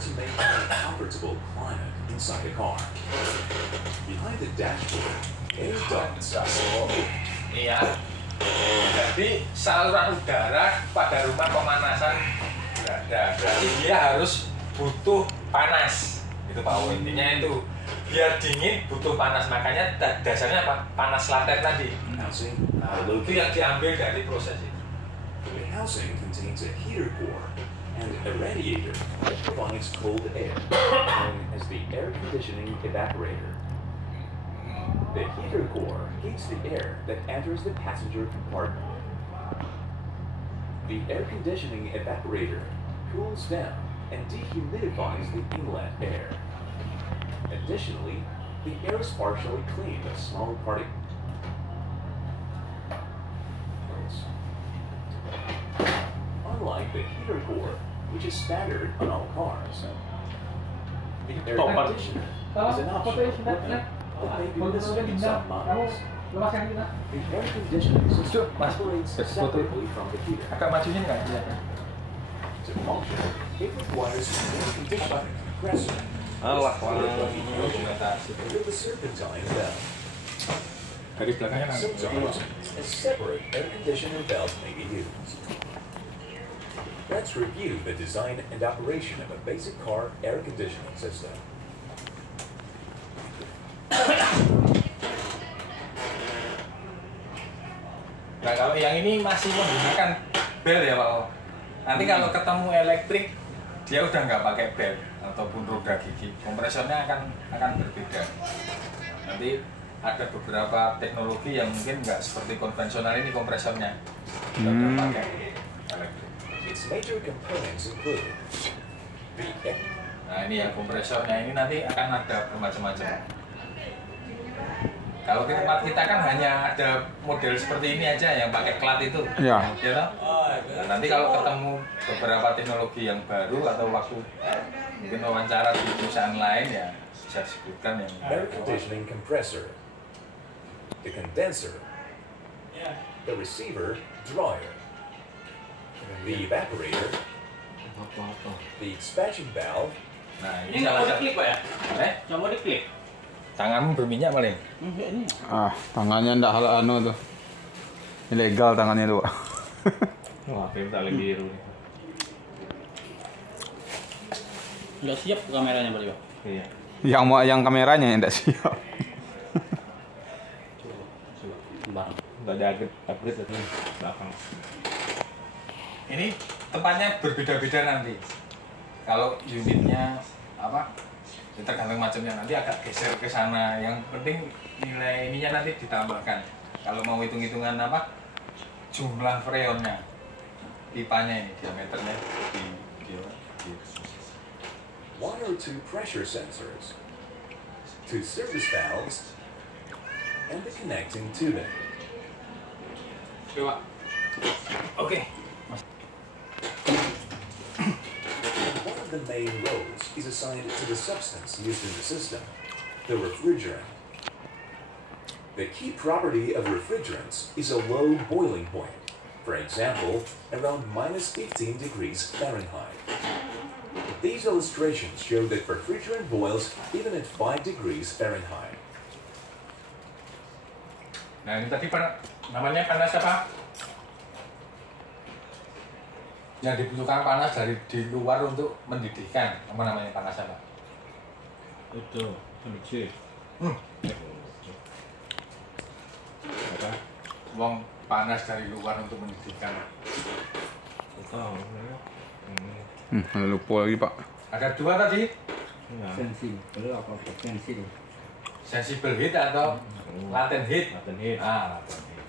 to maintain a comfortable climate inside the car. Behind the dashboard, air ducts. Iya. Jadi saluran udara pada rumah pemanasan nggak ada. Berarti dia harus butuh panas. Itu Pak. Intinya itu biar dingin butuh panas. Makanya dasarnya apa? Panas laten tadi. Nah, itu yang diambil dari proses itu. The housing contains a heater core and a radiator that provides cold air, known as the air conditioning evaporator. The heater core heats the air that enters the passenger compartment. The air conditioning evaporator cools down and dehumidifies the inlet air. Additionally, the air is partially cleaned of small particles. Unlike the heater core, which is standard on all cars, the air conditioner is an optional equipment that may be listed in some models. The air conditioning system operates separately from the heater. Agak majunya nggak? Iya. To function, it requires an air conditioning compressor. Allah, With the serpentine valve. Garis belakangnya nanti. Sometimes, a separate air conditioner valve may be used. Let's review the design and operation of a basic car air conditioning system. Nah, kalau yang ini masih menggunakan bel ya Pak. Nanti kalau ketemu elektrik dia udah nggak pakai bel ataupun roda gigi, kompresornya akan berbeda. Nanti ada beberapa teknologi yang mungkin nggak seperti konvensional ini kompresornya udah pakai elektrik. Its major components include the Nah ini ya kompresornya ini nanti akan ada bermacam-macam. Kalau di tempat kita kan hanya ada model seperti ini aja yang pakai klat itu. Ya. Ya toh? Nah, nanti kalau ketemu beberapa teknologi yang baru atau waktu mungkin wawancara di perusahaan lain ya bisa disebutkan yang air conditioning compressor, the condenser, the receiver dryer, the evaporator, the expansion valve. Nah Ini nggak mau diklik Pak ya? Nggak mau diklik. Tanganmu berminyak paling. Ini. Tangannya ndak hal anu tuh. Ilegal tangannya tuh. Wah, film tali biru. Nggak siap kameranya berarti Pak? Iya. Yang kameranya yang ndak siap. Coba. Nggak ada upgrade itu belakang. Ini tempatnya berbeda-beda nanti. Kalau unitnya apa? Ya tergantung macamnya, nanti agak geser ke sana. Yang penting nilai ininya nanti ditambahkan. Kalau mau hitung-hitungan apa? Jumlah freonnya, pipanya ini diameternya di One or two pressure sensors, two service valves, and the connecting tubing. Coba. Oke. One of the main roles is assigned to the substance used in the system, the refrigerant. The key property of refrigerants is a low boiling point, for example, around -15 degrees Fahrenheit. These illustrations show that refrigerant boils even at 5 degrees Fahrenheit. Nah ini tadi namanya panas apa? Yang dibutuhkan panas dari di luar untuk mendidihkan, apa namanya panas apa? Itu, kondisi. Apa? Uang panas dari luar untuk mendidihkan. Lupa lagi Pak. Ada dua tadi, Sensi. Belum apa sensi. sensible heat atau latent heat. Latent heat. Latent heat.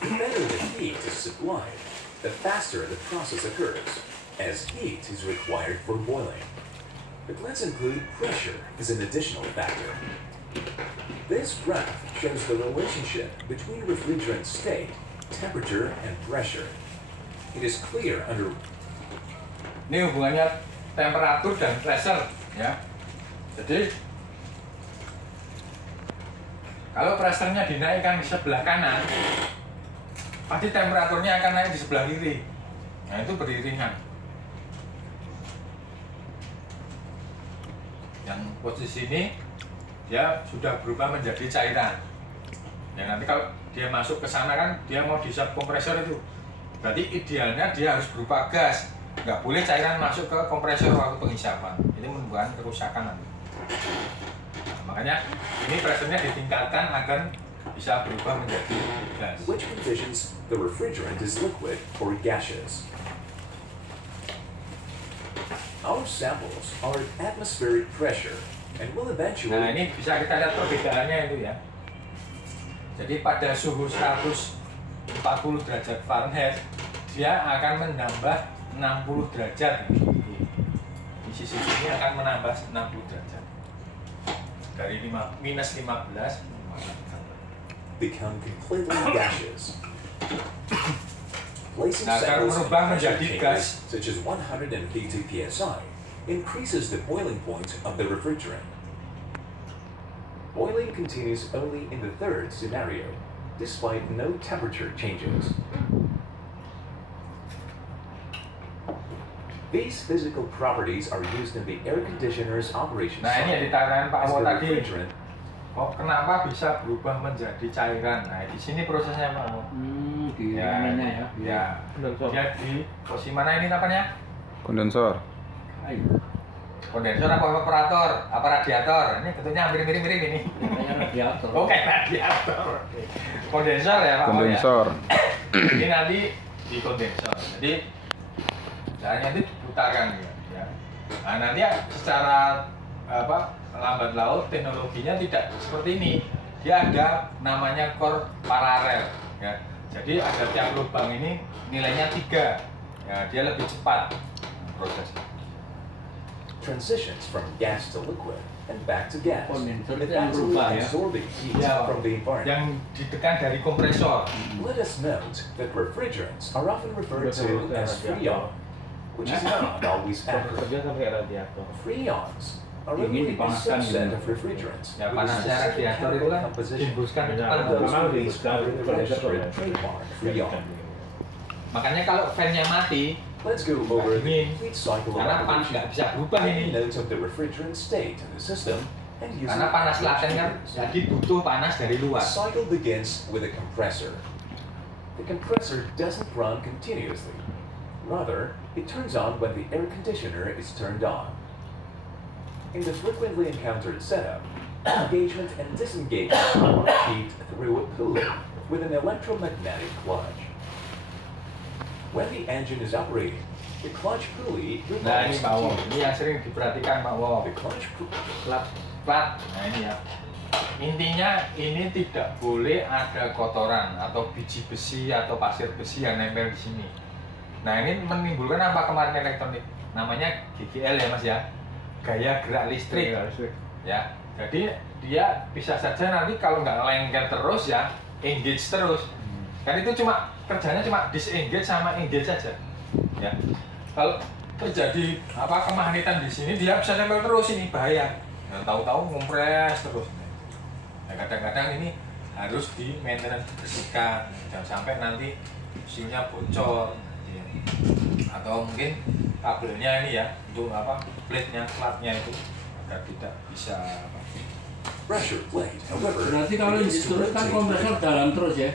The better the heat is supplied, the faster the process occurs, as heat is required for boiling. But let's include pressure as an additional factor. This graph shows the relationship between refrigerant state, temperature, and pressure. It is clear under Ini hubungannya temperatur dan pressure, ya. Jadi kalau pressure-nya dinaikkan di sebelah kanan, pasti temperaturnya akan naik di sebelah kiri. Nah itu beriringan. Yang posisi ini dia sudah berubah menjadi cairan. Ya nanti kalau dia masuk ke sana kan dia mau dihisap kompresor itu. Berarti idealnya dia harus berupa gas. Nggak boleh cairan masuk ke kompresor waktu penghisapan. Ini menimbulkan kerusakan nanti. Nah, makanya ini pressure-nya ditingkatkan agar bisa berubah menjadi gas. which envisions the refrigerant is liquid or gaseous. Our samples are at atmospheric pressure and will eventually Nah ini bisa kita lihat perbedaannya itu ya. Jadi pada suhu 140 derajat Fahrenheit dia akan menambah 60 derajat. Di sisi sini akan menambah 60 derajat. Dari minus 15 become completely gaseous. Placing Nah, kalau samples in berubah pressure menjadi chambers gas. such as 150 psi increases the boiling point of the refrigerant. Boiling continues only in the third scenario, despite no temperature changes. These physical properties are used in the air conditioner's operation Nah ini yang cycle ditanya Pak as Awo the tadi. refrigerant. Kok kenapa bisa berubah menjadi cairan? Nah di sini prosesnya Pak Awo. Di mananya ya. Ya. Dia di posisi mana ini namanya? Kondensor. Ayo. Kondensor apa evaporator? Apa radiator? Ini bentuknya hampir mirip-mirip ini. Katanya radiator. Oke, radiator. Oke. Kondensor ya Pak Awo ya? Kondensor. Ini nanti di kondensor. Jadi caranya itu diputarkan ya. Nah nanti ya secara lambat laut teknologinya tidak seperti ini. Dia ada namanya core paralel ya. Jadi ada tiap lubang ini nilainya 3. Ya, dia lebih cepat prosesnya. Transitions from gas to liquid and back to gas, Kondensor itu yang effectively berubah ya. absorbing heat Ya, from the environment. yang ditekan dari kompresor. Let us note that refrigerants are often referred to as freon, which is not always accurate. Kerja sampai radiator. Freons are Ingin only a dipanaskan subset gitu. of refrigerants Ya with a panasnya specific radiator itu chemical kan composition. dihembuskan ke Ya, depan. Those Memang of these dihembuskan are in the ke registered depan. trademark freon. Makanya kalau fan-nya mati, Let's go over the Dingin. complete cycle of karena panas operation. nggak bisa berubah Take ini. note of the refrigerant state in the system and use Karena it panas as laten kan, triggers. jadi butuh panas dari The luar. cycle begins with a compressor. The compressor doesn't run continuously. Rather, it turns on when the air conditioner is turned on. In the frequently encountered setup, engagement and disengagement are achieved through a pulley with an electromagnetic clutch. When the engine is operating, the clutch pulley Nah revolves ini Pak Wo, continuously. ini yang sering diperhatikan Pak Wo. The clutch Plat. Nah ini ya. Intinya ini tidak boleh ada kotoran atau biji besi atau pasir besi yang nempel di sini. Nah ini menimbulkan apa kemarin elektronik? Namanya GGL ya Mas ya. Gaya gerak listrik. Ya. Jadi dia bisa saja nanti kalau nggak lengket terus ya engage terus. Kan itu cuma kerjanya cuma disengage sama engage saja. Ya. Kalau terjadi kemagnetan di sini dia bisa nempel terus, ini bahaya. Nah, tahu-tahu ngompres terus. Nah, kadang-kadang ini harus di maintenance dibersihkan, jangan sampai nanti fuse-nya bocor ya. Atau mungkin kabelnya ini ya untuk plate-nya, platnya itu agar tidak bisa pressure plate, however, Berarti kalau begins to terus kan rotate kompresor jalan terus ya.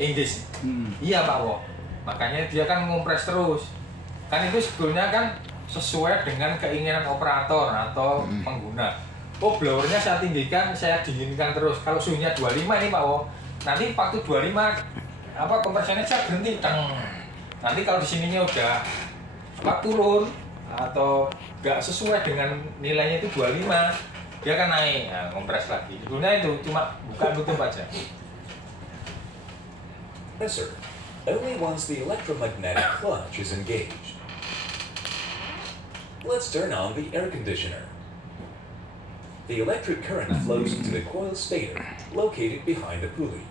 engage. Hmm. Iya Pak Wo. Makanya dia kan ngompres terus. Kan itu sebetulnya kan sesuai dengan keinginan operator atau pengguna. Oh blowernya saya tinggikan, saya dinginkan terus. Kalau suhunya 25 ini Pak Wo, nanti waktu 25 kompresornya saya berhenti. Teng. Nanti kalau di sininya udah turun atau nggak sesuai dengan nilainya itu 25, dia akan naik, nah, kompres lagi. Sebetulnya itu cuma buka tutup aja. compressor only once the electromagnetic clutch is engaged. Let's turn on the air conditioner. The electric current flows into the coil stator located behind the pulley.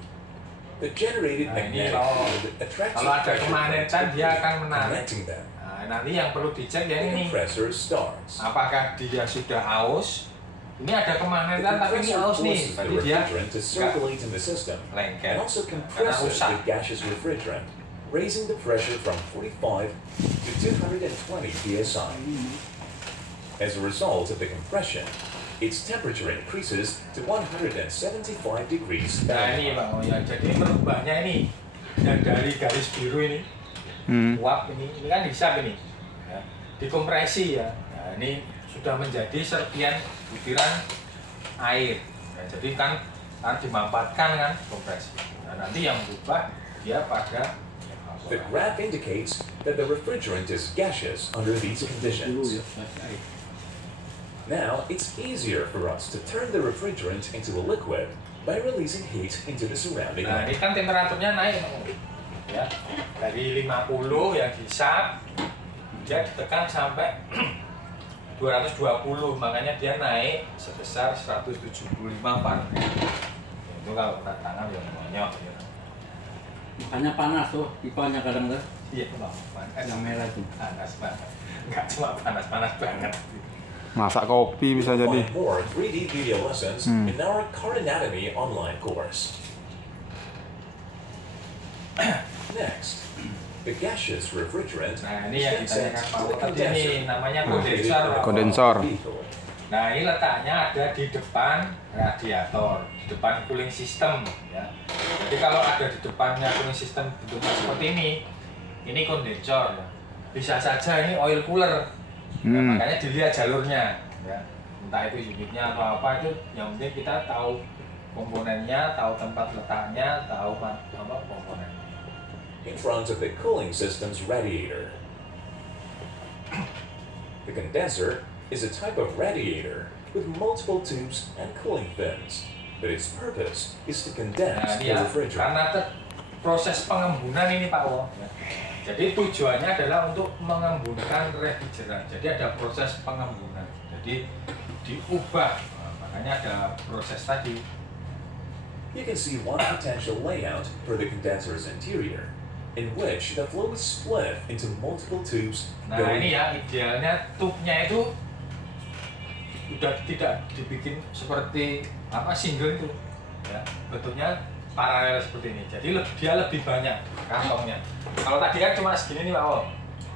The generated Nah, ini magnetic kalau- field attracts kalau the ada pressure kemagnetan, plates to the dia pulley, akan menarik. connecting them. Nah, nanti yang perlu dicek ya The ini. compressor starts. Apakah dia sudah aus? Ini ada The kemagnetan tapi ini compressor aus nih. forces the Berarti dia refrigerant to circulate in the system lengket. and also Karena compresses rusak. the gaseous refrigerant, raising the pressure from 45 to 220 psi. As a result of the compression, its temperature increases to 175 degrees Nah ini Fahrenheit. Pak, oh ya, jadi merubahnya ini yang dari garis biru ini, uap ini kan hisap ini, ya, dikompresi ya. Nah ini sudah menjadi serpian butiran air. Ya, jadi kan dimampatkan kan kompresi. Nah nanti yang berubah dia pada The graph indicates that the refrigerant is gaseous under these Dulu conditions. ya, kasih air. Now, it's easier for us to turn the refrigerant into a liquid by releasing heat into the surrounding Nah ini air. kan temperaturnya naik ya, dari 50 yang dihisap dia ditekan sampai 220, makanya dia naik sebesar 175 Fahrenheit. Itu kalau kena tangan ya monyok ya. Makanya panas tuh, pipanya kadang tuh. Iya Bang, panas. Yang merah tuh. Panas banget. Enggak cuma panas banget. Masak kopi bisa jadi. Find more 3D video lessons in our Car Anatomy online course. Next, the gaseous refrigerant Nah ini yang is then ditanyakan sent Pak to the tadi ini condenser namanya located kondensor. in the Kondensor. vehicle. Nah ini letaknya ada di depan radiator, di depan cooling system ya. Jadi kalau ada di depannya cooling system bentuknya seperti ini kondensor ya. Bisa saja ini oil cooler. Ya, makanya dilihat jalurnya ya. Entah itu unitnya atau apa itu yang penting kita tahu komponennya, tahu tempat letaknya, tahu apa komponennya. In front of the cooling system's radiator. The condenser is a type of radiator with multiple tubes and cooling fins, but its purpose is to Nah condense ini the ya, refrigerant. karena proses pengembunan ini Pak Wo. Ya. Jadi tujuannya adalah untuk mengembunkan refrigeran. Jadi ada proses pengembunan. Jadi diubah, nah, makanya ada proses tadi. You can see one potential layout for the condenser's interior, in which the flow is split into multiple tubes. Nah ini ya idealnya tubnya itu udah tidak dibikin seperti apa single itu, ya bentuknya paralel seperti ini. Jadi dia lebih banyak kantongnya. Kalau tadi kan cuma segini nih Pak Om,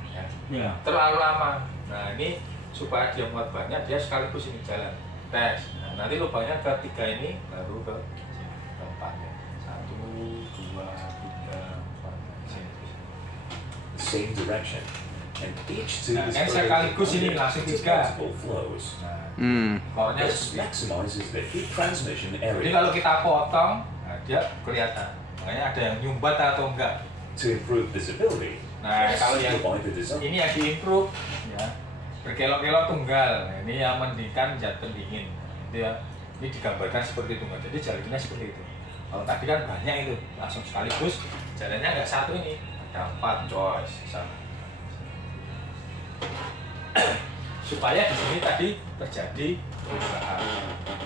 ya, Ya. terlalu lama. Nah ini supaya dia muat banyak dia sekaligus ini jalan tes. Nah, nanti lubangnya ke 3 ini baru ke sini, ke 4 ya. 1, 2, 3, 4 sini. Same direction, and each tube Nah, is kan further sekaligus ini divided langsung into 3. multiple flows. Nah, kornya This seperti maximizes the heat transmission Jadi area. kalau kita potong, nah dia kelihatan. Makanya ada yang nyumbat atau enggak. To improve visibility, Nah, kalau yang simplify the design. ini yang diimprove, ya berkelok-kelok tunggal. Nah, ini yang mendingkan zat pendingin. Itu ya, ini digambarkan seperti tunggal. Jadi jalannya seperti itu. Kalau tadi kan banyak itu, langsung sekaligus. Jalannya nggak satu ini, ada 4 choice di sana. Supaya di sini tadi terjadi perubahan.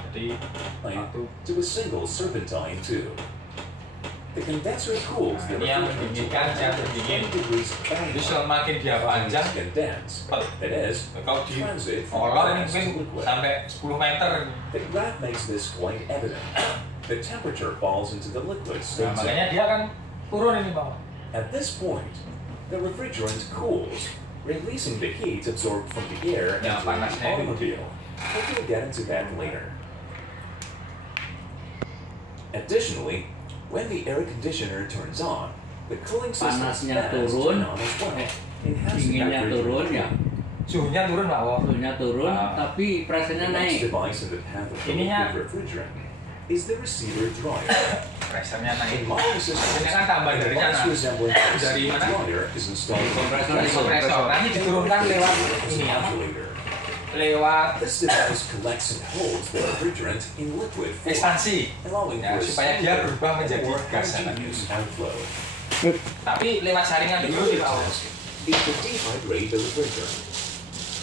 Jadi satu. to a single serpentine tube. The condenser cools the Ini yang refrigerant to mendinginkan zat pendingin. 120 degrees Jadi Fahrenheit. semakin dia panjang, Condense, that is, kalau di transit from kolor ini gas to mungkin liquid. sampai 10 meter. The graph makes this quite evident. The temperature falls into the liquid Nah, state makanya zone. dia akan turun ini Pak. At this point, the refrigerant cools, releasing the heat absorbed from the air Ya, into the panasnya itu. automobile. But we'll get into that later. Additionally, when the air conditioner turns on, the cooling system's Panasnya fans turun, turn on as well, enhancing dinginnya that turun ya, refrigerant. Suhunya turun Pak Wo. suhunya turun, Ah. tapi The presenya next naik. device in the path of the Ininya- liquid refrigerant is the receiver dryer. Pressernya naik. In modern systems, Ini kan tambah a dari device sana. resembling a Dari receiver mana? dryer is installed on the Kompresor. Kompresor. Nanti diturunkan lewat ini apa? calculator. Lewat This device collects and holds the refrigerant in liquid form, ekspansi. allowing Ya, for a supaya dia smoother, berubah menjadi more gas. homogeneous outflow. Tapi lewat saringan The dulu other di Pak Wo. task is to dehydrate the refrigerant.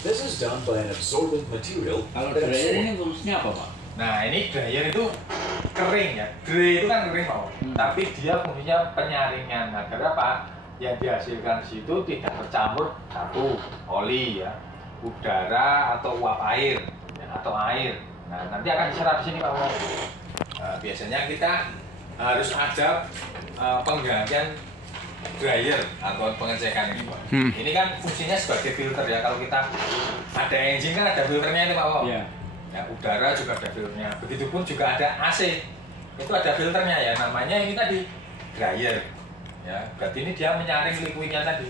This is done by an absorbent material Kalau that dryer ini absorbs fungsinya apa Pak? Nah ini dryer itu kering ya. Dry itu kan kering Pak Wo. Tapi dia fungsinya penyaringan. Nah kenapa? Yang dihasilkan di situ tidak tercampur satu oli ya, udara atau uap air ya, atau air. Nah nanti akan diserap di sini Pak Wo. Nah, biasanya kita harus ada penggantian dryer atau pengecekan ini Pak. Ini kan fungsinya sebagai filter ya. Kalau kita ada engine kan ada filternya itu Pak. Iya. Ya, udara juga ada filternya. Begitupun juga ada AC. Itu ada filternya ya. Namanya ini tadi dryer. Ya, berarti ini dia menyaring liquidnya tadi.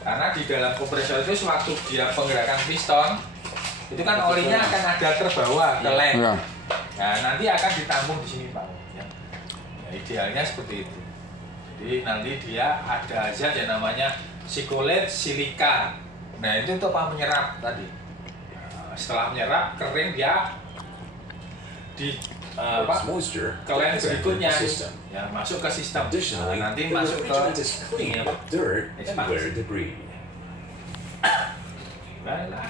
Karena di dalam kompresor itu sewaktu dia penggerakan piston, itu kan olinya akan ada terbawa ke lem. Iya. Nah, nanti akan ditampung di sini Pak. Ya. Ya, idealnya seperti itu. Jadi nanti dia ada zat yang namanya sikolet silika. Nah, itu untuk apa? Menyerap tadi. Nah, setelah menyerap kering dia di Absorbs moisture ke lem that has entered berikutnya the system. ya masuk ke sistem. Additionally, Nah, nanti the masuk ke refrigerant is ini clean ya, of dirt and Expansion. wear debris. Baiklah.